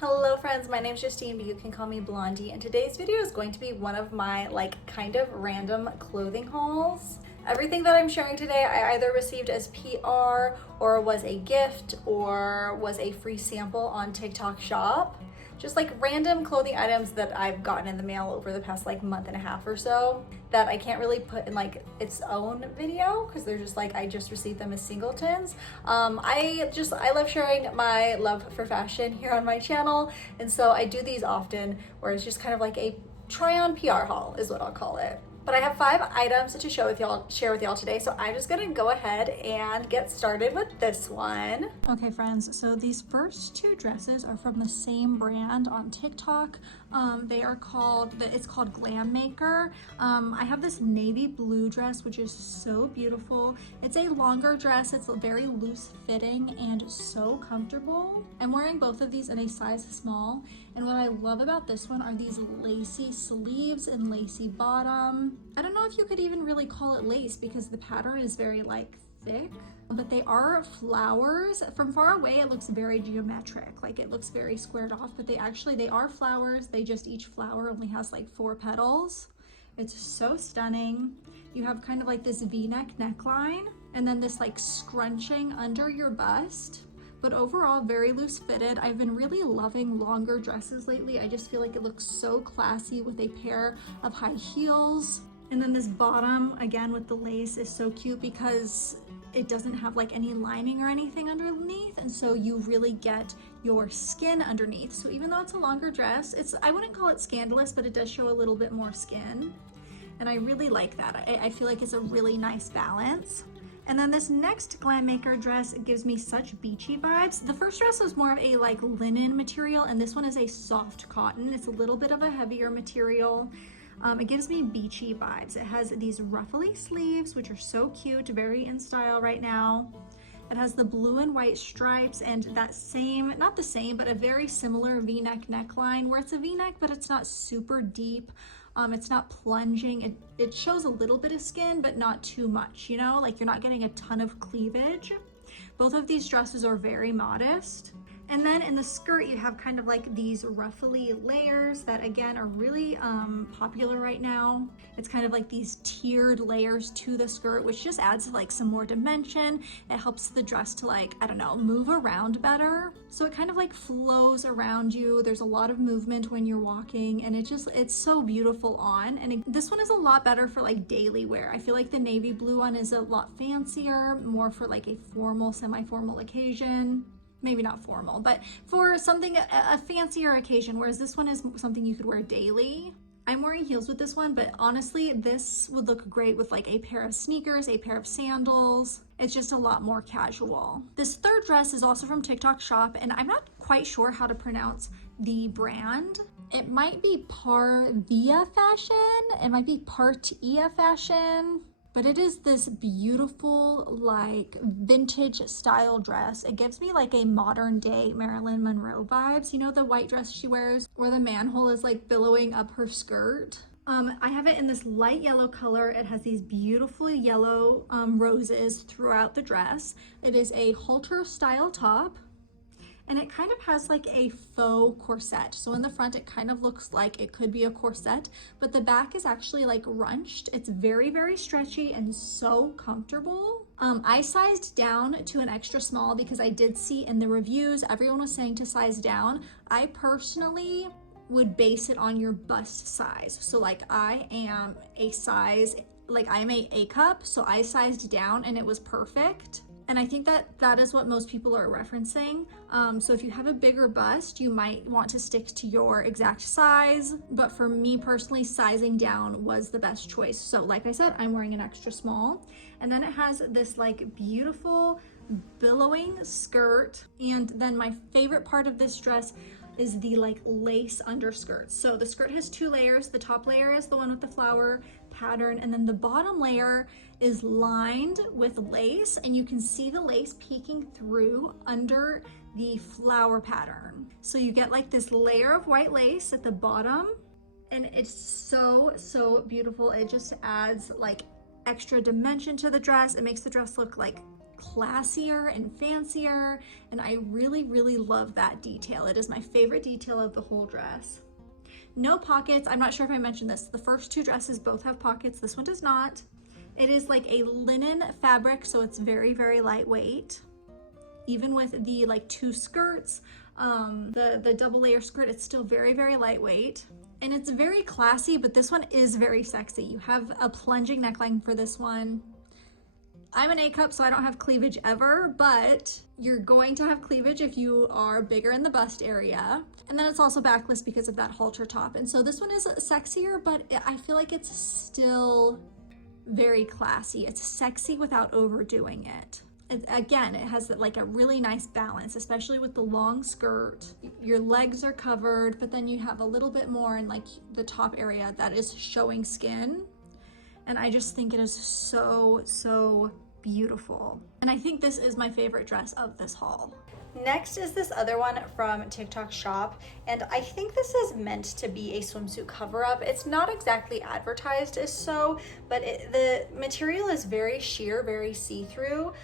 Hello friends, my name is Justine, but you can call me Blondie, and today's video is going to be one of my kind of random clothing hauls. Everything that I'm sharing today I either received as PR or was a gift or was a free sample on TikTok Shop. Just random clothing items that I've gotten in the mail over the past month and a half or so that I can't really put in its own video because they're just I just received them as singletons. I love sharing my love for fashion here on my channel, and so I do these often where it's just kind of a try on PR haul is what I'll call it. But I have 5 items to share with y'all today, so I'm just gonna go ahead and get started with this one. Okay friends, so these first 2 dresses are from the same brand on TikTok. It's called Glam Maker. I have this navy blue dress, which is so beautiful. It's a longer dress, it's very loose fitting and so comfortable. I'm wearing both of these in a size small, and what I love about this one are these lacy sleeves and lacy bottom. I don't know if you could even really call it lace because the pattern is very thick, but they are flowers. From far away it looks very geometric, it looks very squared off, but they are flowers. Each flower only has 4 petals. It's so stunning. You have kind of this v-neck neckline and then this scrunching under your bust, but overall very loose fitted. I've been really loving longer dresses lately. I just feel it looks so classy with a pair of high heels. And then this bottom, again with the lace, is so cute because it doesn't have any lining or anything underneath, and so you really get your skin underneath. So even though it's a longer dress, I wouldn't call it scandalous, but it does show a little bit more skin, and I really like that. I feel it's a really nice balance. And then this next Glam Maker dress gives me such beachy vibes. The first dress was more of a linen material, and this one is a soft cotton. It's a little bit of a heavier material. It gives me beachy vibes. It has these ruffly sleeves, which are so cute, very in style right now. It has the blue and white stripes and that same, not the same, but a very similar v-neck neckline where it's a v-neck, but it's not super deep. It's not plunging. It shows a little bit of skin, but not too much, you're not getting a ton of cleavage. Both of these dresses are very modest. And then in the skirt, you have kind of these ruffly layers that again are really popular right now. It's kind of these tiered layers to the skirt, which just adds some more dimension. It helps the dress to I don't know, move around better. So it kind of flows around you. There's a lot of movement when you're walking, and it's so beautiful on. And this one is a lot better for daily wear. I feel the navy blue one is a lot fancier, more for a formal, semi-formal occasion. Maybe not formal, but for something, a fancier occasion, whereas this one is something you could wear daily. I'm wearing heels with this one, but honestly, this would look great with a pair of sneakers, a pair of sandals. It's just a lot more casual. This third dress is also from TikTok Shop, and I'm not quite sure how to pronounce the brand. It might be Parvia Fashion. It might be Partia Fashion. But it is this beautiful vintage style dress. It gives me a modern day Marilyn Monroe vibes. You know the white dress she wears where the manhole is billowing up her skirt? I have it in this light yellow color. It has these beautiful yellow roses throughout the dress. It is a halter style top. And it kind of has a faux corset. So in the front, it kind of looks like it could be a corset, but the back is actually runched. It's very, very stretchy and so comfortable. I sized down to an extra small because I did see in the reviews, everyone was saying to size down. I personally would base it on your bust size. So I am a size, I am a cup, so I sized down and it was perfect. And I think that is what most people are referencing. So if you have a bigger bust, you might want to stick to your exact size. But for me personally, sizing down was the best choice. So like I said, I'm wearing an extra small. And then it has this beautiful billowing skirt. And then my favorite part of this dress is the lace underskirt. So the skirt has 2 layers. The top layer is the one with the flower pattern, and then the bottom layer is lined with lace, and you can see the lace peeking through under the flower pattern. So you get this layer of white lace at the bottom, and it's so beautiful. It just adds extra dimension to the dress. It makes the dress look classier and fancier, and I really, really love that detail. It is my favorite detail of the whole dress. No pockets. I'm not sure if I mentioned this. The first two dresses both have pockets. This one does not. It is like a linen fabric, so it's very, very lightweight. Even with the like two skirts, the double layer skirt, it's still very, very lightweight. And it's very classy, but this one is very sexy. You have a plunging neckline for this one. I'm an A cup, so I don't have cleavage ever, but you're going to have cleavage if you are bigger in the bust area. And then it's also backless because of that halter top. And so this one is sexier, but I feel like it's still very classy. It's sexy without overdoing it. Again, it has like a really nice balance, especially with the long skirt. Your legs are covered, but then you have a little bit more in like the top area that is showing skin. And I just think it is so, so beautiful. And I think this is my favorite dress of this haul. Next is this other one from TikTok Shop, and I think this is meant to be a swimsuit cover-up. It's not exactly advertised as so, but the material is very sheer, very see-through.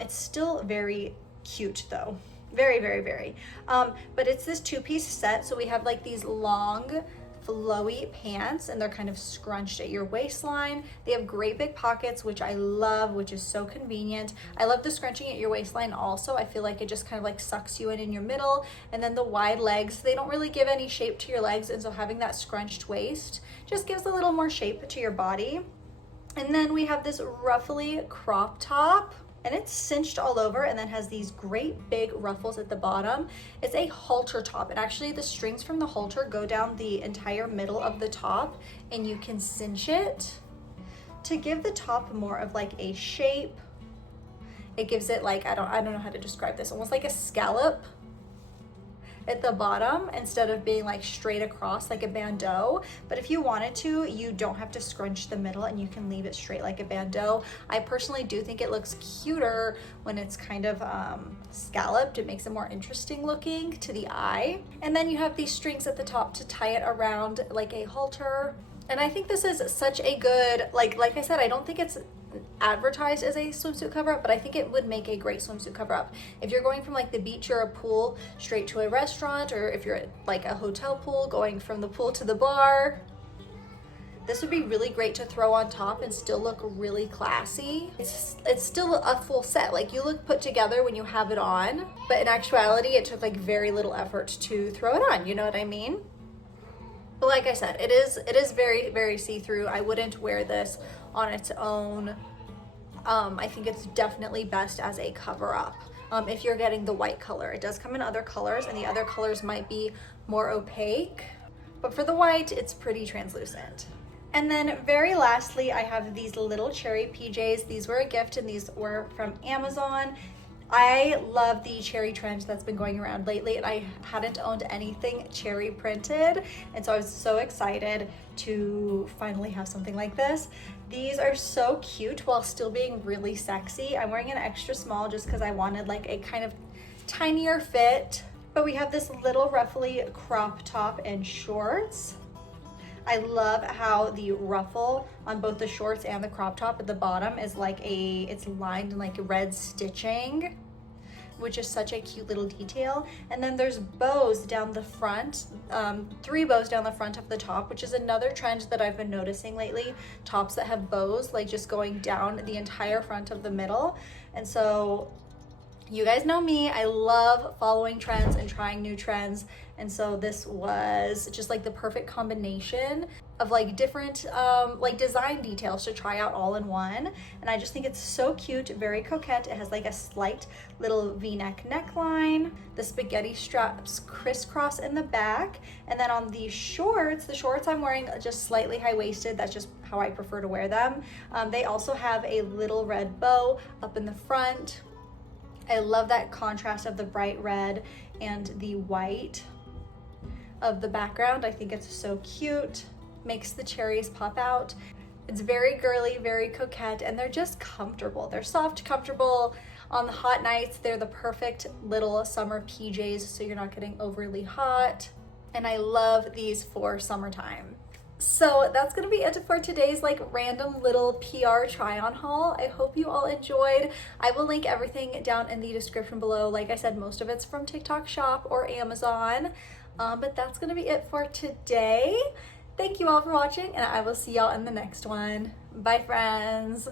It's still very cute though. Very, very, very. But it's this two-piece set, so we have like these long, flowy pants, and they're kind of scrunched at your waistline. They have great big pockets, which I love, which is so convenient. I love the scrunching at your waistline also. I feel like it just kind of like sucks you in your middle. And then the wide legs, they don't really give any shape to your legs, and so having that scrunched waist just gives a little more shape to your body. And then we have this ruffly crop top, and it's cinched all over and then has these great big ruffles at the bottom. It's a halter top, and actually the strings from the halter go down the entire middle of the top, and you can cinch it to give the top more of like a shape. It gives it like, I don't know how to describe this, almost like a scallop at the bottom instead of being like straight across like a bandeau. But if you wanted to, you don't have to scrunch the middle and you can leave it straight like a bandeau. I personally do think it looks cuter when it's kind of scalloped. It makes it more interesting looking to the eye. And then you have these strings at the top to tie it around like a halter. And I think this is such a good, like I said, I don't think it's advertised as a swimsuit cover-up, but I think it would make a great swimsuit cover-up. If you're going from like the beach or a pool straight to a restaurant, or if you're at like a hotel pool going from the pool to the bar, this would be really great to throw on top and still look really classy. It's still a full set. Like, you look put together when you have it on, but in actuality, it took like very little effort to throw it on. You know what I mean? But like I said, it is very, very see-through. I wouldn't wear this on its own. I think it's definitely best as a cover-up. If you're getting the white color. It does come in other colors, and the other colors might be more opaque, but for the white, it's pretty translucent. And then very lastly, I have these little cherry PJs. These were a gift, and these were from Amazon. I love the cherry trend that's been going around lately, and I hadn't owned anything cherry printed, and so I was so excited to finally have something like this. These are so cute while still being really sexy. I'm wearing an extra small just because I wanted like a kind of tinier fit, but we have this little ruffly crop top and shorts. I love how the ruffle on both the shorts and the crop top at the bottom is like it's lined in like red stitching, which is such a cute little detail. And then there's bows down the front, 3 bows down the front of the top, which is another trend that I've been noticing lately. Tops that have bows, like just going down the entire front of the middle. And so you guys know me, I love following trends and trying new trends. And so this was just like the perfect combination of like different like design details to try out all in one. And I just think it's so cute, very coquette. It has like a slight little V-neck neckline. The spaghetti straps crisscross in the back. And then on the shorts I'm wearing just slightly high-waisted. That's just how I prefer to wear them. They also have a little red bow up in the front. I love that contrast of the bright red and the white of the background. I think it's so cute, makes the cherries pop out. It's very girly, very coquette, and they're just comfortable. They're soft, comfortable. On the hot nights, they're the perfect little summer PJs, so you're not getting overly hot. And I love these for summertime. So that's gonna be it for today's like random little PR try on haul. I hope you all enjoyed. I will link everything down in the description below. Like I said, most of it's from TikTok Shop or Amazon. But that's gonna be it for today. Thank you all for watching, and I will see y'all in the next one. Bye, friends.